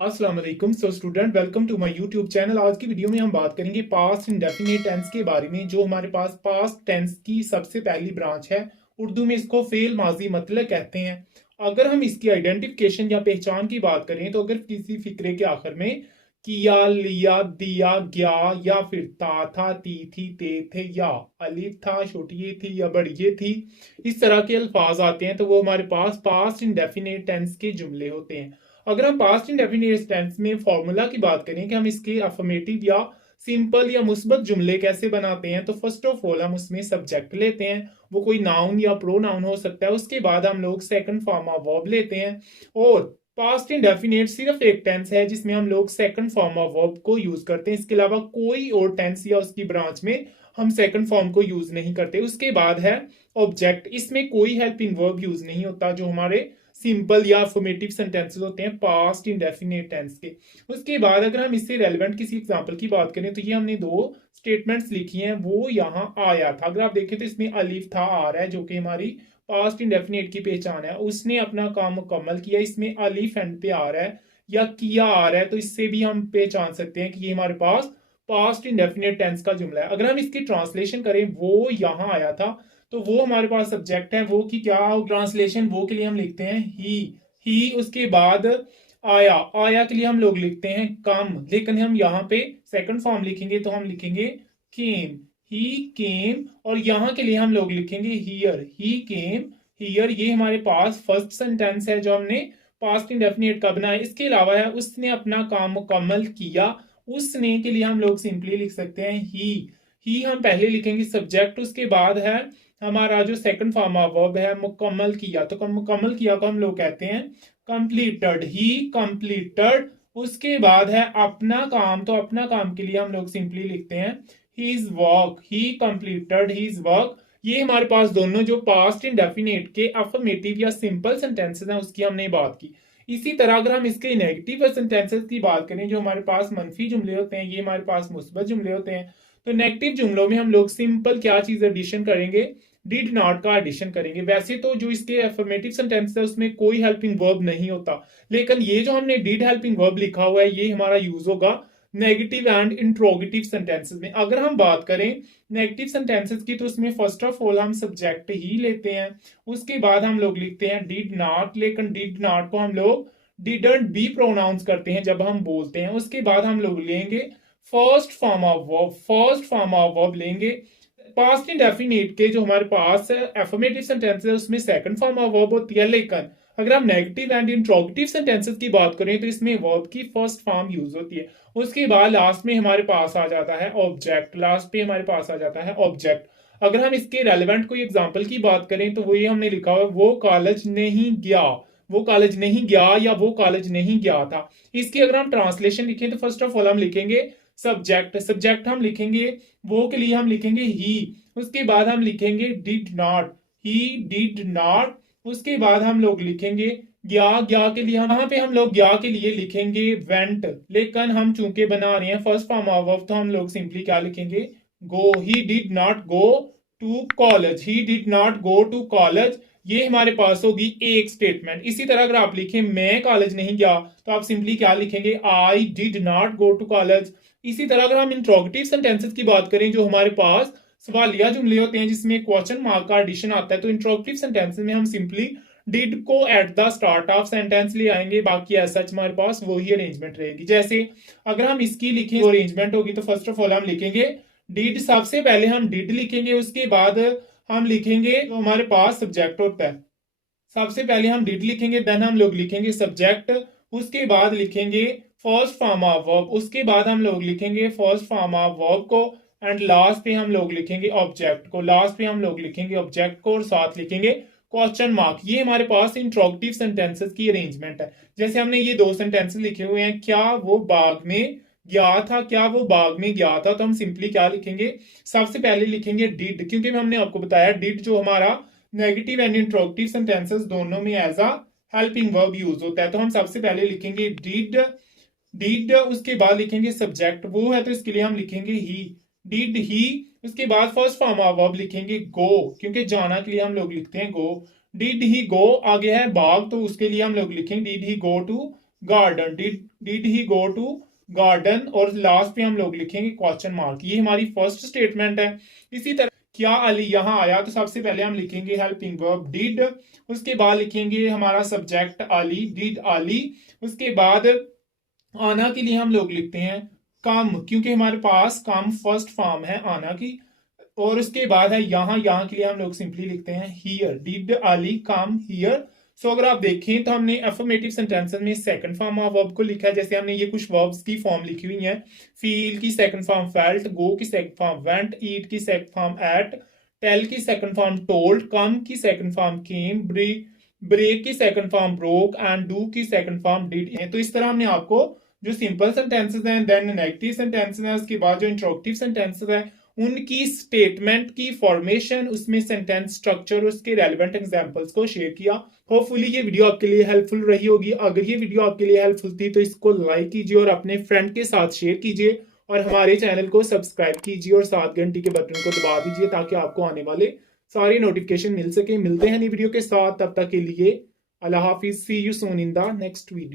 अस्सलाम वालेकुम। So student, welcome to my YouTube channel. आज की वीडियो में हम बात करेंगे पास्ट इंडेफिनिट टेंस के बारे में। जो हमारे पास पास्ट टेंस की सबसे पहली ब्रांच है, उर्दू में इसको फेल माजी मतलब कहते हैं। अगर हम इसकी आइडेंटिफिकेशन या पहचान की बात करें तो अगर किसी फिक्रे के आखिर में किया, लिया, दिया, गया या फिर था, ती थी, ते थे या अलिफ था, छोटी ये थी या बड़ी ये थी, इस तरह के अल्फाज आते हैं तो वो हमारे पास पास्ट इंडेफिनिट टेंस के जुमले होते हैं। अगर हम पास्ट इंडेफिनिट टेंस में फॉर्मूला की बात करें कि हम इसके अफर्मेटिव या सिंपल या मुस्बत जुमले कैसे बनाते हैं, तो फर्स्ट ऑफ ऑल हम उसमें सब्जेक्ट लेते हैं। वो कोई नाउन या प्रोनाउन हो सकता है। उसके बाद हम लोग सेकंड फॉर्म ऑफ वर्ब लेते हैं। और पास्ट इंडेफिनिट सिर्फ एक टेंस है जिसमें हम लोग सेकंड फॉर्म ऑफ वर्ब को यूज करते हैं। इसके अलावा कोई और टेंस या उसकी ब्रांच में हम सेकंड फॉर्म को यूज नहीं करते। उसके बाद है ऑब्जेक्ट। इसमें कोई हेल्पिंग वर्ब यूज नहीं होता जो हमारे सिंपल या अफर्मेटिव सेंटेंसेस होते हैं पास्ट इंडेफिनिट टेंस के। उसके बाद अगर हम इससे रेलेवेंट किसी एग्जांपल की बात करें तो ये हमने दो स्टेटमेंट्स लिखी हैं। वो यहाँ आया था, अगर आप देखें तो इसमें अलिफ था आ रहा है जो कि हमारी पास्ट इंडेफिनिट की पहचान है। उसने अपना काम मुकम्मल किया, इसमें अलिफ एंड पे आ रहा है या किया आ रहा है, तो इससे भी हम पहचान सकते हैं कि ये हमारे पास पास्ट इंडेफिनिट टेंस का जुमला है। अगर हम इसकी ट्रांसलेशन करें, वो यहाँ आया था, तो वो हमारे पास सब्जेक्ट है। वो की क्या ट्रांसलेशन, वो के लिए हम लिखते हैं ही। उसके बाद आया, आया के लिए हम लोग लिखते हैं कम, लेकिन हम यहाँ पे सेकंड फॉर्म लिखेंगे तो हम लिखेंगे केम, ही केम। और यहाँ के लिए हम लोग लिखेंगे हियर, ही केम हियर। ये हमारे पास फर्स्ट सेंटेंस है जो हमने पास्ट इंडेफिनिट का बनाया। इसके अलावा है उसने अपना काम मुकम्मल किया। उसने के लिए हम लोग सिंपली लिख सकते हैं ही हम पहले लिखेंगे सब्जेक्ट। उसके बाद है हमारा जो सेकंड फॉर्म ऑफ वर्ब है मुकम्मल किया, तो मुकम्मल किया को हम लोग कहते हैं कंप्लीटेड, ही कंप्लीटेड। उसके बाद है अपना काम, तो अपना काम के लिए हम लोग सिंपली लिखते हैं his work, he completed his work. ये हमारे पास दोनों जो पास्ट इंडेफिनिट के अफर्मेटिव या सिंपल सेंटेंसेस हैं उसकी हमने बात की। इसी तरह अगर हम इसके नेगेटिव सेंटेंसेस की बात करें, जो हमारे पास मनफी जुमले होते हैं, ये हमारे पास मुस्बत जुमले होते हैं। तो नेगेटिव जुमलों में हम लोग सिंपल क्या चीज एडिशन करेंगे, डिड नॉट का एडिशन करेंगे। वैसे तो जो इसके अफर्मेटिव सेंटेंस है उसमें कोई हेल्पिंग वर्ब नहीं होता, लेकिन ये जो हमने डिड हेल्पिंग वर्ब लिखा हुआ है ये हमारा यूज होगा नेगेटिव एंड इंट्रोगेटिव सेंटेंसेस में। अगर हम बात करें नेगेटिव सेंटेंसेस की, तो उसमें फर्स्ट ऑफ ऑल हम सब्जेक्ट ही लेते हैं। उसके बाद हम लोग लिखते हैं डिड नॉट, लेकिन डिड नॉट को हम लोग डिडंट बी प्रोनाउंस करते हैं जब हम बोलते हैं। उसके बाद हम लोग लेंगे first form of verb, first form of verb लेंगे। पास्ट इंडेफिनिट के जो हमारे पास एफर्मेटिव सेंटेंसेस है उसमें सेकंड फॉर्म ऑफ वर्ब होती है, लेकिन अगर हम नेगेटिव एंड इंट्रोगेटिव सेंटेंसेस की बात करें तो इसमें वर्ब की फर्स्ट फॉर्म यूज होती है। उसके बाद लास्ट में हमारे पास आ जाता है ऑब्जेक्ट, लास्ट पे हमारे पास आ जाता है ऑब्जेक्ट। अगर हम इसके रेलेवेंट कोई एग्जांपल की बात करें तो वो ये हमने लिखा हुआ है वो कॉलेज नहीं गया, वो कॉलेज नहीं गया या वो कॉलेज नहीं गया था। इसकी अगर हम ट्रांसलेशन लिखें तो फर्स्ट ऑफ ऑल हम लिखेंगे सब्जेक्ट, सब्जेक्ट हम लिखेंगे वो के लिए हम लिखेंगे ही। उसके बाद हम लिखेंगे did not, he did not. उसके बाद हम लोग लिखेंगे गया, गया के लिए यहाँ पे हम लोग गया के लिए लिखेंगे वेंट, लेकिन हम चूंकि बना रहे हैं फर्स्ट फॉर्म ऑफ वर्ब तो हम लोग सिंपली क्या लिखेंगे go, he did not go to college, he did not go to college. ये हमारे पास होगी एक स्टेटमेंट। इसी तरह अगर आप लिखें मैं कॉलेज नहीं गया तो आप सिंपली क्या लिखेंगे I did not go to college. इसी तरह अगर हम इंट्रोगेटिव सेंटेंसेस की बात करें जो हमारे पास सवालिया जुमले होते हैं जिसमें क्वेश्चन मार्क का एडिशन आता है, तो इंट्रोगेटिव सेंटेंसेस में हम सिंपली डिड को at the start of sentence ले आएंगे। बाकी ऐसा हमारे पास वही अरेंजमेंट रहेगी। जैसे अगर हम इसकी लिखें तो अरेंजमेंट होगी, तो फर्स्ट ऑफ ऑल हम लिखेंगे डिड, सबसे पहले हम डिड लिखेंगे। उसके बाद हम लिखेंगे तो हमारे पास सब्जेक्ट होता है, सबसे पहले हम डिड लिखेंगे, देन हम लोग लिखेंगे सब्जेक्ट। उसके बाद लिखेंगे फर्स्ट फॉर्म ऑफ वर्ब, उसके बाद हम लोग लिखेंगे फर्स्ट फॉर्म ऑफ वर्ब को, एंड लास्ट पे हम लोग लिखेंगे ऑब्जेक्ट को, लास्ट पे हम लोग लिखेंगे ऑब्जेक्ट को और साथ लिखेंगे क्वेश्चन मार्क। ये हमारे पास इंट्रोगेटिव सेंटेंसेस की अरेंजमेंट है। जैसे हमने ये दो सेंटेंसेस लिखे हुए हैं, क्या वो बाग में गया था, क्या वो बाग में गया था, तो हम सिंपली क्या लिखेंगे, सबसे पहले लिखेंगे डिड, क्योंकि हमने आपको बताया डिड जो हमारा नेगेटिव एंड इंट्रोगेटिव सेंटेंसेस दोनों में as a helping verb use होता है। तो हम सबसे पहले लिखेंगे डिड, डिड। उसके बाद लिखेंगे सब्जेक्ट वो है तो इसके लिए हम लिखेंगे ही, डिड ही। उसके बाद फर्स्ट फॉर्म ऑफ वर्ब लिखेंगे गो, क्योंकि जाना के लिए हम लोग लिखते हैं गो। डिड ही गो, आगे है बाग तो उसके लिए हम लोग लिखेंगे did he go to garden, did he go to garden, और लास्ट पे हम लोग लिखेंगे क्वेश्चन मार्क। ये हमारी फर्स्ट स्टेटमेंट है। इसी तरह क्या अली यहाँ आया, तो सबसे पहले हम लिखेंगे हेल्पिंग वर्ब डिड, उसके बाद लिखेंगे हमारा सब्जेक्ट अली, डिड अली। उसके बाद आना के लिए हम लोग लिखते हैं कम, क्योंकि हमारे पास कम फर्स्ट फॉर्म है आना की। और उसके बाद है यहाँ, यहाँ के लिए हम लोग सिंपली लिखते हैं here, did Ali come here. So अगर आप देखें तो हमने अफर्मेटिव सेंटेंसेस में सेकंड फॉर्म ऑफ वर्ब को लिखा है। जैसे हमने ये कुछ वर्ब्स की फॉर्म लिखी हुई है, फील की सेकंड फॉर्म फेल्ट, गो की सेकंड फॉर्म वेंट, ईट की सेकंड फॉर्म एट, टेल की सेकंड फॉर्म टोल्ड, कम की सेकंड फॉर्म केम, ब्रेक की second form broke, and do की सेकंड फॉर्म डिड है। तो इस तरह हमने आपको जो सिंपल सेंटेंसेस हैं, देन नेगेटिव सेंटेंसेस हैं, उसके बाद जो इंट्रोगेटिव सेंटेंसेस हैं उनकी स्टेटमेंट की फॉर्मेशन, उसमें सेंटेंस स्ट्रक्चर, उसके रेलेवेंट एग्जांपल्स को शेयर किया। होपफुली ये वीडियो आपके लिए हेल्पफुल रही होगी। अगर ये वीडियो आपके लिए हेल्पफुल थी तो इसको लाइक कीजिए और अपने फ्रेंड के साथ शेयर कीजिए, और हमारे चैनल को सब्सक्राइब कीजिए और साथ घंटी के बटन को दबा दीजिए ताकि आपको आने वाले सारे नोटिफिकेशन मिल सके। मिलते हैं नई वीडियो के साथ, तब तक के लिए अल्लाह हाफिज। See you soon in the next video.